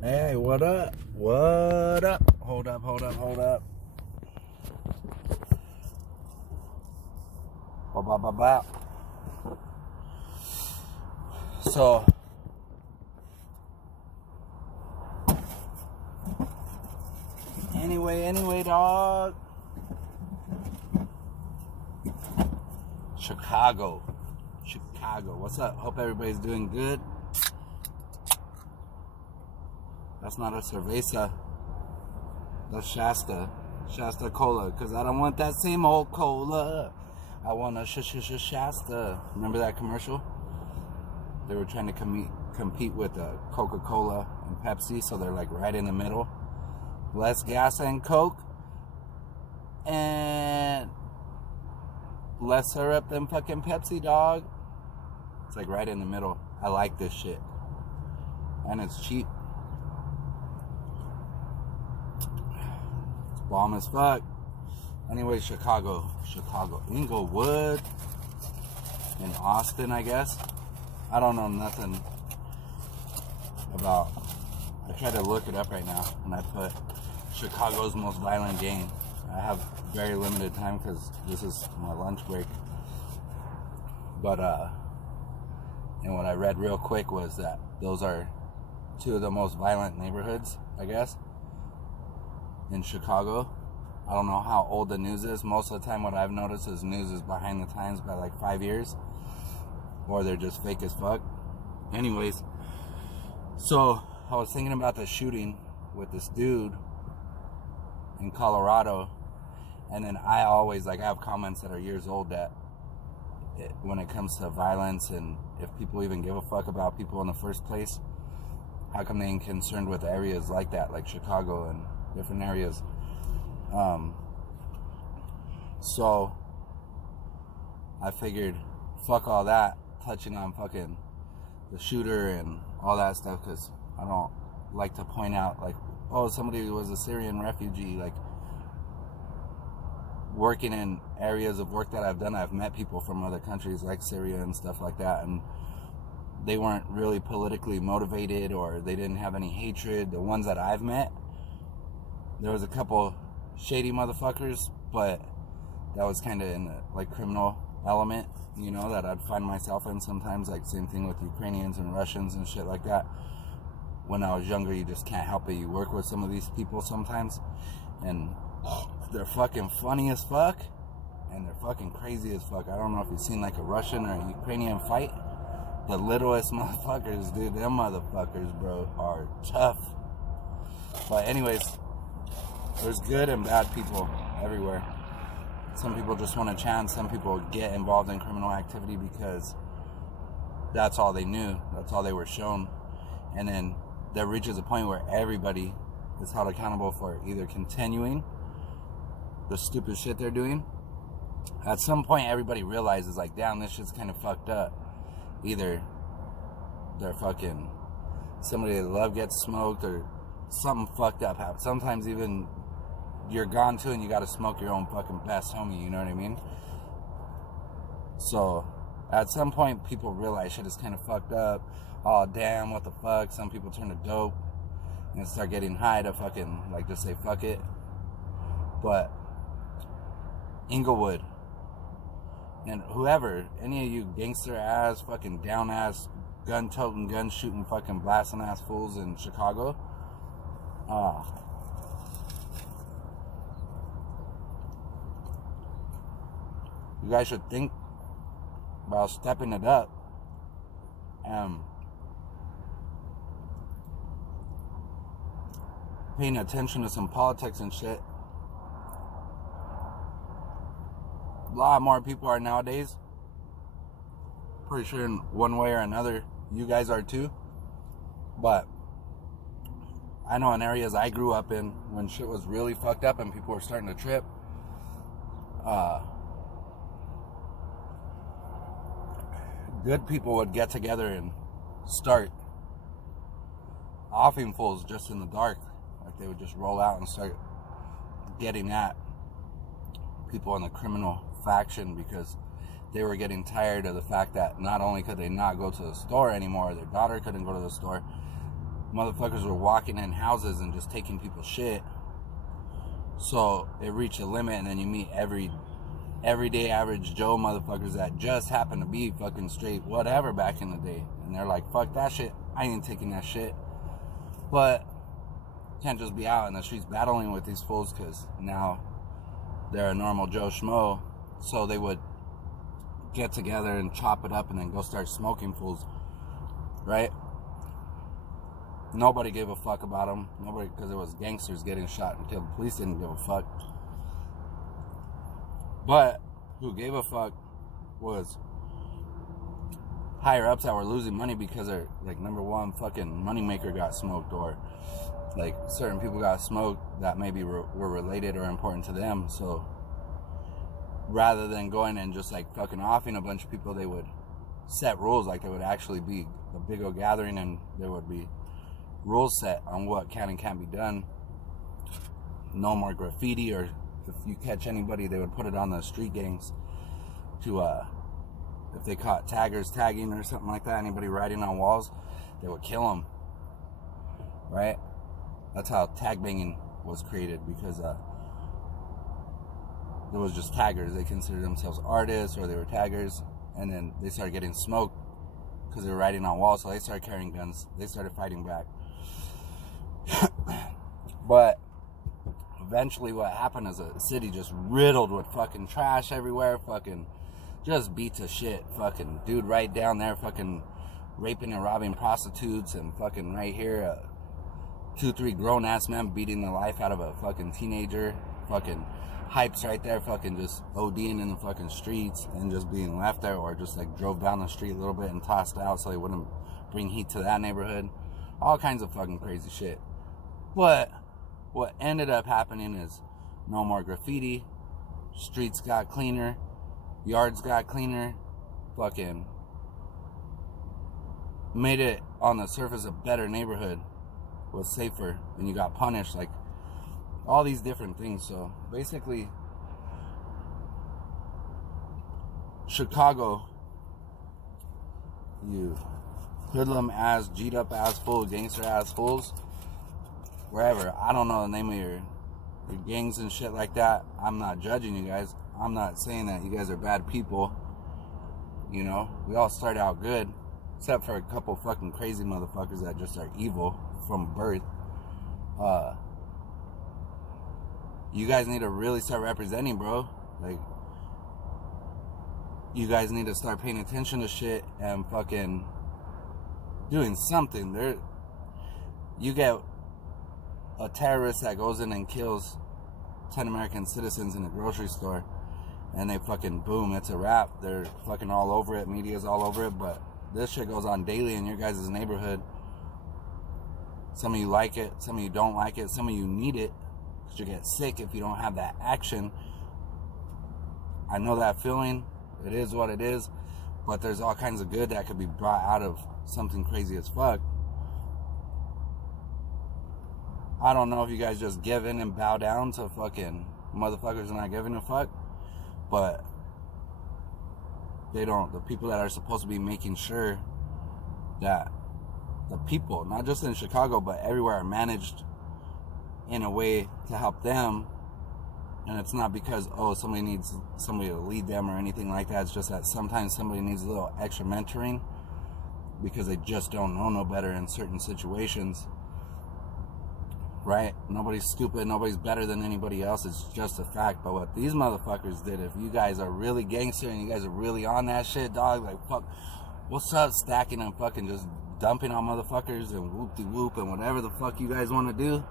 Hey, what up? What up? Hold up. Ba. So, anyway, dog. Chicago. What's up? Hope everybody's doing good. That's not a cerveza. That's Shasta Cola. Because I don't want that same old cola. I want a Shasta. Remember that commercial? They were trying to compete with Coca-Cola and Pepsi, so they're like right in the middle. Less gas and Coke, and less syrup than fucking Pepsi, dog. It's like right in the middle. I like this shit. And it's cheap. It's bomb as fuck. Anyway, Chicago. Englewood. In Austin, I guess. I don't know nothing about... I tried to look it up right now, and I put Chicago's most violent gang. I have very limited time because this is my lunch break. But, and what I read real quick was that those are two of the most violent neighborhoods, I guess, in Chicago. I don't know how old the news is. Most of the time what I've noticed is news is behind the times by like 5 years. Or they're just fake as fuck. Anyways, so I was thinking about the shooting with this dude in Colorado. And then I always, like, I have comments that are years old that when it comes to violence and if people even give a fuck about people in the first place, how come they ain't concerned with areas like that, like Chicago and different areas? So I figured, fuck all that, touching on fucking the shooter and all that stuff, because I don't like to point out, like, oh, somebody was a Syrian refugee. Like, working in areas of work that I've done, I've met people from other countries like Syria and stuff like that, and they weren't really politically motivated, or they didn't have any hatred. The ones that I've met, there was a couple shady motherfuckers, but that was kind of in the, like, criminal element, you know, that I'd find myself in sometimes. Like, same thing with Ukrainians and Russians and shit like that. When I was younger, you just can't help it. You work with some of these people sometimes, and they're fucking funny as fuck, and they're fucking crazy as fuck. I don't know if you've seen like a Russian or a Ukrainian fight. The littlest motherfuckers, dude, them motherfuckers, bro, are tough. But anyways, there's good and bad people everywhere. Some people just want a chance. Some people get involved in criminal activity because that's all they knew. That's all they were shown. And then there reaches a point where everybody is held accountable for either continuing the stupid shit they're doing. At some point, everybody realizes, like, damn, this shit's kind of fucked up. Either they're fucking, somebody they love gets smoked, or something fucked up happens. Sometimes even you're gone too, and you gotta smoke your own fucking best homie, you know what I mean? So at some point, people realize shit is kind of fucked up. Oh, damn, what the fuck? Some people turn to dope and start getting high to fucking, like, just say fuck it. But Englewood and whoever, any of you gangster ass, fucking down ass, gun toting, gun shooting, fucking blasting ass fools in Chicago, you guys should think about stepping it up and paying attention to some politics and shit. A lot more people are nowadays. Pretty sure in one way or another, you guys are too. But I know in areas I grew up in, when shit was really fucked up and people were starting to trip, good people would get together and start offing fools just in the dark. Like, they would just roll out and start getting at people in the criminal faction because they were getting tired of the fact that not only could they not go to the store anymore, their daughter couldn't go to the store, motherfuckers were walking in houses and just taking people's shit. So it reached a limit, and then you meet everyday average Joe motherfuckers that just happen to be fucking straight whatever back in the day. And they're like, fuck that shit. I ain't taking that shit. But can't just be out in the streets battling with these fools, because now they're a normal Joe Schmo. So they would get together and chop it up and then go start smoking fools, right? Nobody gave a fuck about them. Nobody, because it was gangsters getting shot and killed. The police didn't give a fuck. But who gave a fuck was higher ups that were losing money because their, like, number one fucking moneymaker got smoked, or like certain people got smoked that maybe were related or important to them. So rather than going and just like fucking offing a bunch of people, they would set rules. Like, there would actually be a big old gathering, and there would be rules set on what can and can't be done. No more graffiti, or if you catch anybody, they would put it on the street gangs to if they caught taggers tagging or something like that, anybody writing on walls, they would kill them, right? That's how tag banging was created, because there was just taggers. They considered themselves artists, or they were taggers, and then they started getting smoked because they were writing on walls, so they started carrying guns. They started fighting back. But eventually what happened is a city just riddled with fucking trash everywhere, fucking just beat to shit. Fucking dude right down there fucking raping and robbing prostitutes, and fucking right here 2-3 grown-ass men beating the life out of a fucking teenager. Fucking hypes right there fucking just ODing in the fucking streets and just being left there, or just like drove down the street a little bit and tossed out so they wouldn't bring heat to that neighborhood. All kinds of fucking crazy shit. But what ended up happening is no more graffiti, streets got cleaner, yards got cleaner, fucking made it on the surface a better neighborhood, was safer, and you got punished, like all these different things. So basically, Chicago, you hoodlum ass, G'd up ass fool, gangster ass fools, wherever. I don't know the name of your gangs and shit like that. I'm not judging you guys. I'm not saying that you guys are bad people. You know, we all start out good, except for a couple fucking crazy motherfuckers that just are evil from birth. You guys need to really start representing, bro. Like, you guys need to start paying attention to shit and fucking doing something. You get a terrorist that goes in and kills 10 American citizens in a grocery store, and they fucking, boom, it's a wrap. They're fucking all over it. Media's all over it. But this shit goes on daily in your guys' neighborhood. Some of you like it. Some of you don't like it. Some of you need it, because you get sick if you don't have that action. I know that feeling. It is what it is. But there's all kinds of good that could be brought out of something crazy as fuck. I don't know if you guys just give in and bow down to fucking motherfuckers not giving a fuck, but they don't. The people that are supposed to be making sure that the people, not just in Chicago, but everywhere, are managed in a way to help them. And it's not because, oh, somebody needs somebody to lead them or anything like that. It's just that sometimes somebody needs a little extra mentoring because they just don't know no better in certain situations. Right? Nobody's stupid. Nobody's better than anybody else. It's just a fact. But what these motherfuckers did, if you guys are really gangster and you guys are really on that shit, dog, like, fuck, what's up, stacking and fucking just dumping on motherfuckers and whoop-de-whoop and whatever the fuck you guys want to do,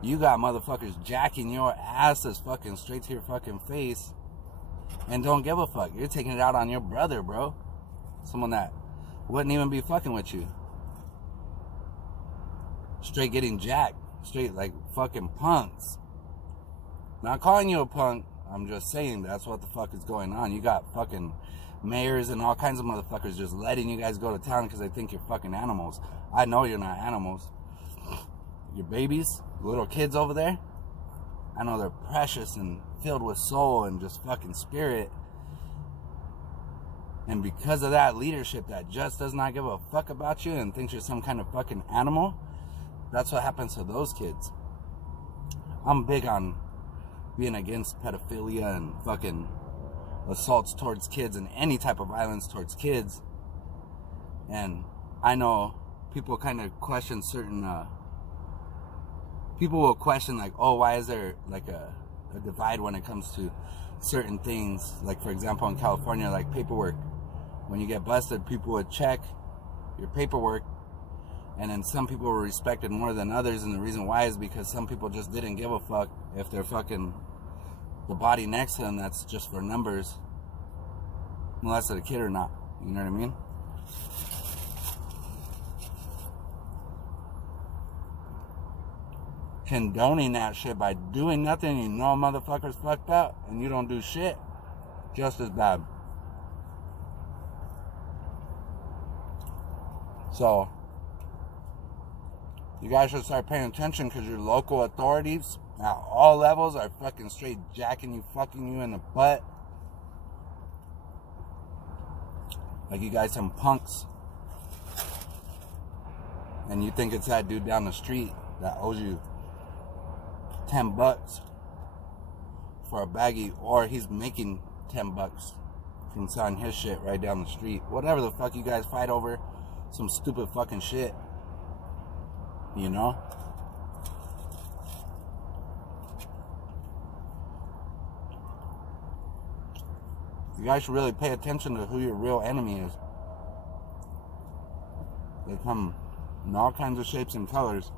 you got motherfuckers jacking your asses fucking straight to your fucking face and don't give a fuck. You're taking it out on your brother, bro. Someone that wouldn't even be fucking with you. Straight getting jacked. Straight like fucking punks. Not calling you a punk, I'm just saying that's what the fuck is going on. You got fucking mayors and all kinds of motherfuckers just letting you guys go to town because they think you're fucking animals. I know you're not animals. Your babies, little kids over there, I know they're precious and filled with soul and just fucking spirit. And because of that leadership that just does not give a fuck about you and thinks you're some kind of fucking animal, that's what happens to those kids. I'm big on being against pedophilia and fucking assaults towards kids and any type of violence towards kids. And I know people kind of question certain, people will question like, oh, why is there like a divide when it comes to certain things? Like, for example, in California, like paperwork. When you get busted, people would check your paperwork, and then some people were respected more than others, and the reason why is because some people just didn't give a fuck if they're fucking the body next to them that's just for numbers, molested a kid or not. You know what I mean? Condoning that shit by doing nothing, you know motherfuckers fucked up and you don't do shit, just as bad. So you guys should start paying attention, because your local authorities at all levels are fucking straight jacking you, fucking you in the butt. Like you guys some punks. And you think it's that dude down the street that owes you $10 for a baggie, or he's making $10 from selling his shit right down the street. Whatever the fuck you guys fight over, some stupid fucking shit. You know? You guys should really pay attention to who your real enemy is. They come in all kinds of shapes and colors.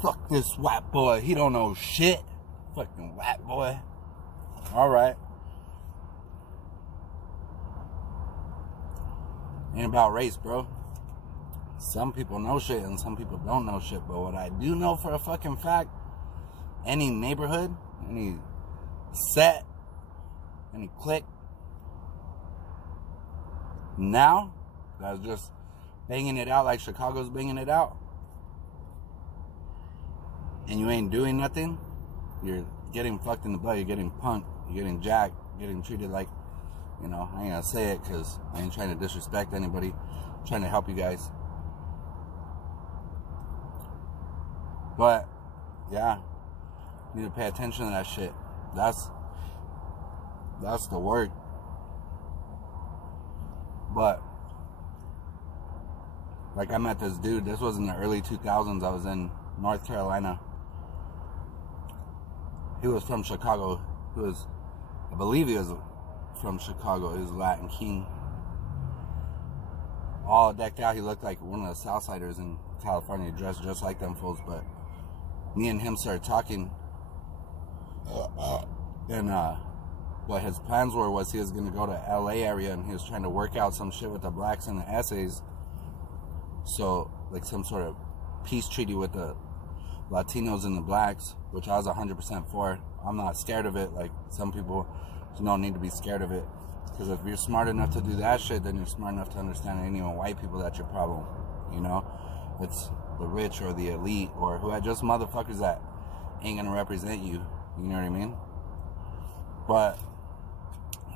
Fuck this white boy, he don't know shit. Fucking white boy. Alright. Ain't about race, bro. Some people know shit and some people don't know shit. But what I do know for a fucking fact, any neighborhood, any set, any clique, now, that's just banging it out like Chicago's banging it out, and you ain't doing nothing, you're getting fucked in the butt, you're getting punked, you're getting jacked, you're getting treated like, you know, I ain't gonna say it because I ain't trying to disrespect anybody. I'm trying to help you guys. But, yeah, you need to pay attention to that shit. That's the word. But, like, I met this dude. This was in the early 2000s. I was in North Carolina. He was from Chicago. I believe he was from Chicago. He was a Latin king. All decked out. He looked like one of the Southsiders in California, dressed just like them fools. But me and him started talking. And what his plans were was he was going to go to LA area, and he was trying to work out some shit with the blacks and the essays. So, like some sort of peace treaty with the Latinos and the blacks, which I was 100% for. I'm not scared of it. Like some people, you don't need to be scared of it. Because if you're smart enough to do that shit, then you're smart enough to understand it ain't even white people that's your problem. You know? It's the rich or the elite or who are just motherfuckers that ain't gonna represent you. You know what I mean? But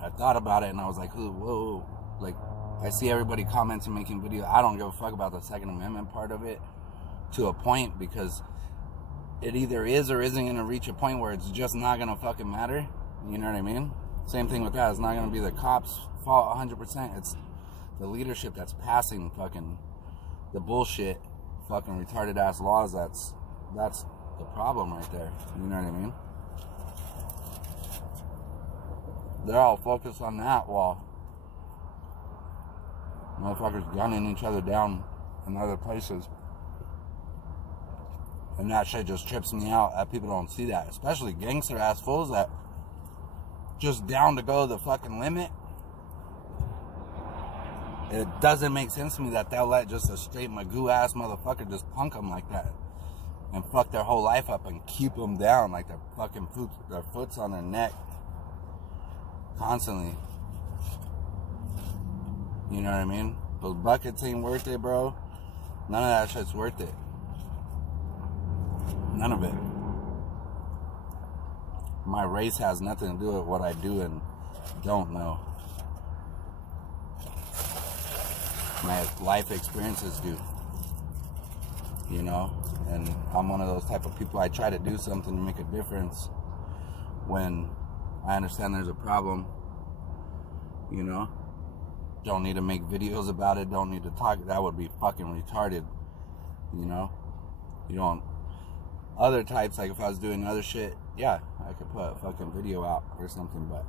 I thought about it and I was like, whoa. Like, I see everybody commenting, making videos. I don't give a fuck about the Second Amendment part of it to a point, because it either is or isn't gonna reach a point where it's just not gonna fucking matter. You know what I mean? Same thing with that. It's not gonna be the cops' fault 100%. It's the leadership that's passing fucking the bullshit, fucking retarded ass laws. That's the problem right there. You know what I mean? They're all focused on that while motherfuckers gunning each other down in other places. And that shit just trips me out that people don't see that. Especially gangster ass fools that just down to go the fucking limit. It doesn't make sense to me that they'll let just a straight Magoo ass motherfucker just punk them like that and fuck their whole life up and keep them down like their fucking their foot's on their neck constantly. You know what I mean? Those buckets ain't worth it, bro. None of that shit's worth it. None of it. My race has nothing to do with what I do and don't know. my life experiences do. You know? And I'm one of those type of people. I try to do something to make a difference when I understand there's a problem. You know? Don't need to make videos about it. Don't need to talk. That would be fucking retarded. You know? You don't. Other types, like if I was doing other shit, yeah, I could put a fucking video out or something, but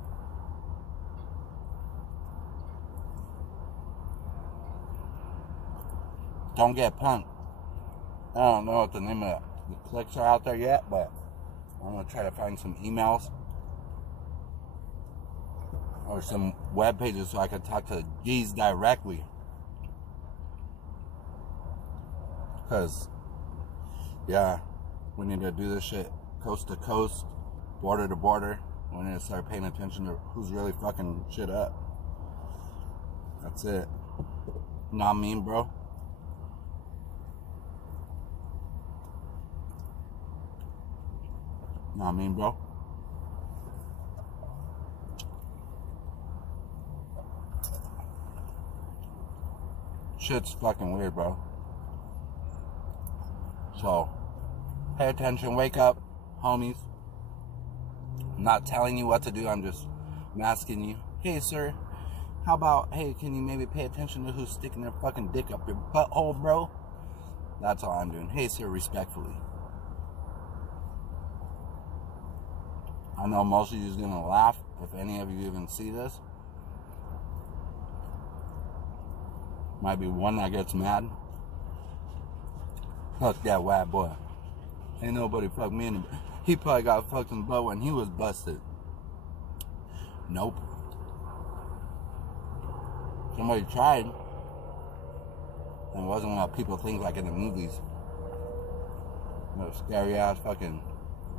don't get punked. I don't know what the name of the clicks are out there yet, but I'm gonna try to find some emails or some web pages so I can talk to G's directly. Because, yeah, we need to do this shit coast to coast, border to border. We need to start paying attention to who's really fucking shit up. That's it. Know what I mean, bro? Know what I mean, bro? Shit's fucking weird, bro. So, pay attention, wake up, homies. I'm not telling you what to do, I'm asking you, hey, sir, how about, hey, can you maybe pay attention to who's sticking their fucking dick up your butthole, bro? That's all I'm doing. Hey, sir, respectfully. I know most of you is gonna laugh if any of you even see this. Might be one that gets mad. Fuck that white boy. Ain't nobody fuck me in the... He probably got fucked in the butt when he was busted. Nope. Somebody tried. And it wasn't what people think like in the movies. No scary ass fucking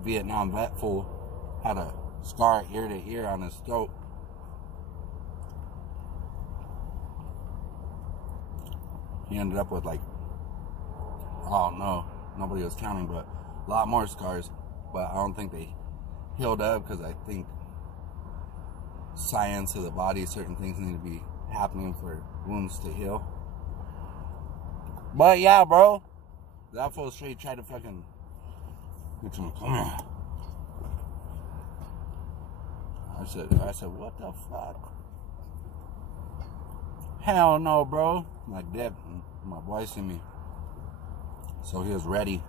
Vietnam vet fool had a scar ear to ear on his throat. He ended up with like, oh no, nobody was counting, but a lot more scars. But I don't think they healed up because I think science of the body, certain things need to be happening for wounds to heal. But yeah, bro, that fool straight tried to fucking get some. Come here. I said, what the fuck? Hell no, bro. My dad, my boy seen me. So he was ready.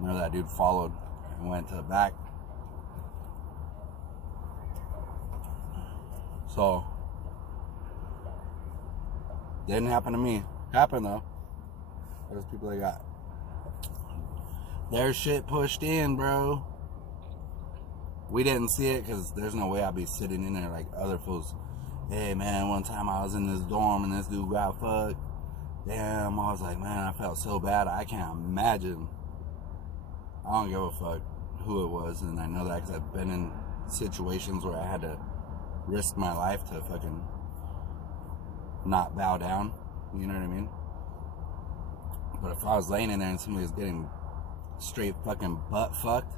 Remember that dude followed and went to the back. So, didn't happen to me. Happened though. There's people that got their shit pushed in, bro. We didn't see it because there's no way I'd be sitting in there like other fools. Hey man, one time I was in this dorm and this dude got fucked. Damn, I was like, man, I felt so bad. I can't imagine. I don't give a fuck who it was, and I know that because I've been in situations where I had to risk my life to fucking not bow down. You know what I mean? But if I was laying in there and somebody was getting straight fucking butt fucked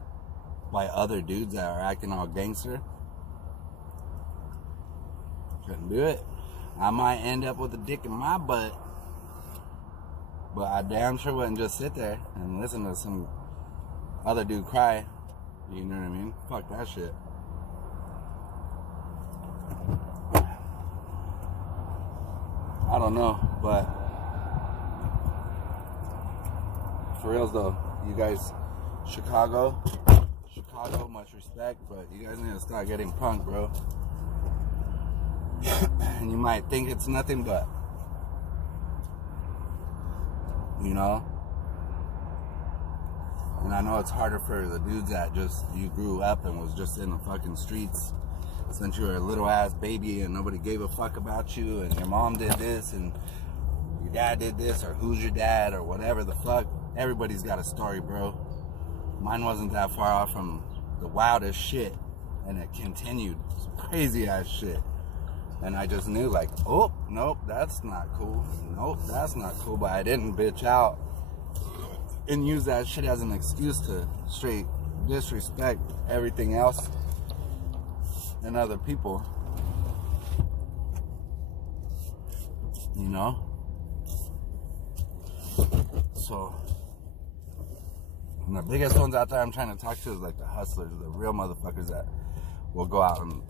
by other dudes that are acting all gangster, couldn't do it. I might end up with a dick in my butt, but I damn sure wouldn't just sit there and listen to some other dude cry. You know what I mean? Fuck that shit. I don't know, but for reals though, you guys, Chicago, much respect, but you guys need to start getting punked, bro. And you might think it's nothing, but you know. And I know it's harder for the dudes that just you grew up and was just in the fucking streets since you were a little ass baby and nobody gave a fuck about you, and your mom did this and your dad did this, or who's your dad, or whatever the fuck. Everybody's got a story, bro. Mine wasn't that far off from the wildest shit, and it continued. Crazy ass shit. And I just knew, like, oh, nope, that's not cool. Nope, that's not cool. But I didn't bitch out and use that shit as an excuse to straight disrespect everything else and other people. You know? So, and the biggest ones out there I'm trying to talk to is like the hustlers, the real motherfuckers that will go out and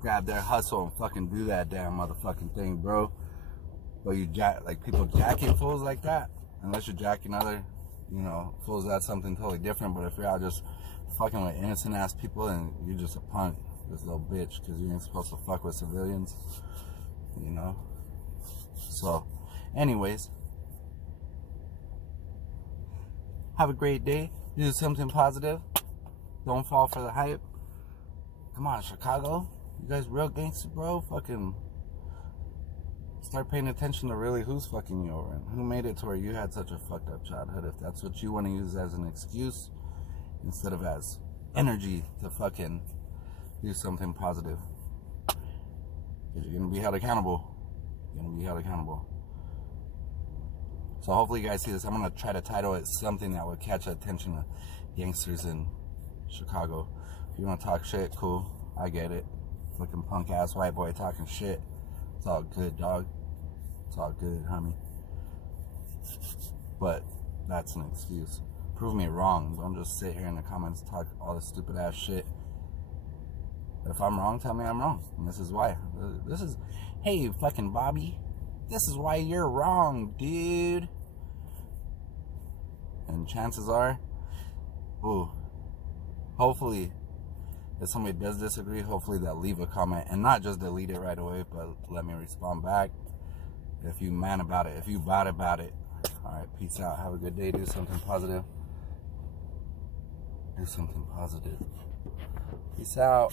grab their hustle and fucking do that damn motherfucking thing, bro. But you like people jacking fools like that, unless you're jacking other, you know, fools, that's something totally different. But if you're out just fucking with innocent ass people, and you're just a punk, this little bitch, because you ain't supposed to fuck with civilians, you know. So, anyways, have a great day. Do something positive. Don't fall for the hype. Come on, Chicago. You guys real gangster, bro. Fucking start paying attention to really who's fucking you over and who made it to where you had such a fucked up childhood. If that's what you want to use as an excuse instead of as energy to fucking do something positive. Because you're going to be held accountable. You're going to be held accountable. So hopefully you guys see this. I'm going to try to title it something that would catch the attention of gangsters in Chicago. If you want to talk shit, cool. I get it. Fucking punk ass white boy talking shit. It's all good, dog. It's all good, homie. But that's an excuse. Prove me wrong. Don't just sit here in the comments and talk all this stupid ass shit. If I'm wrong, tell me I'm wrong. And this is why. This is, hey, fucking Bobby. This is why you're wrong, dude. And chances are, hopefully, if somebody does disagree, hopefully they'll leave a comment and not just delete it right away, but let me respond back. If you man about it, if you bad about it. Alright, peace out. Have a good day. Do something positive. Do something positive. Peace out.